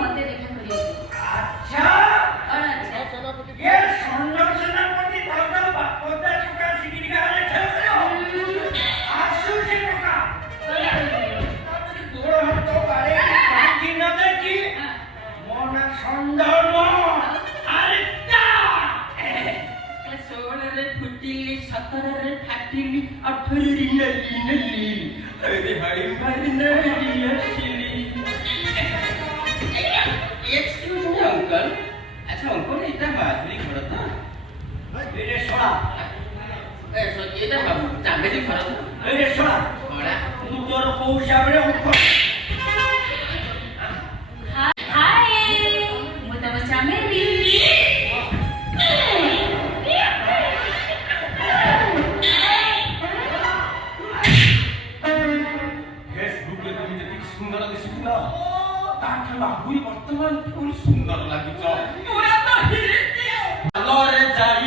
मते देखा करियो अच्छा और अच्छा ये सुंदर सेनापति दादा बापोदा चुका सिगिरी का खेल रहे आसु से टका गोड़ हाथ तो बारे की न देखी मन सुंदर मो अरे ता सोल रे फुटिली 17 रे फाटिली 18 री नली अरे हाय भाई नली असली एक्सक्यूज मी अंकल अच्छा अंकल এটা বাদুরি ঘর তো এরে সোড়া এ সো এটা বাবু চামেলি ঘর তো এরে সোড়া ওড়া তু তোর কোউ হিসাবে अंकल हाय मु तम चामेली फेसबुक रे তুমি যেতি সুন্দর দিছিস না তা খেলা হুই বর্তমান ফুল সুন্দর লাগিছ তোরা তো হিরে দিও লরে যাই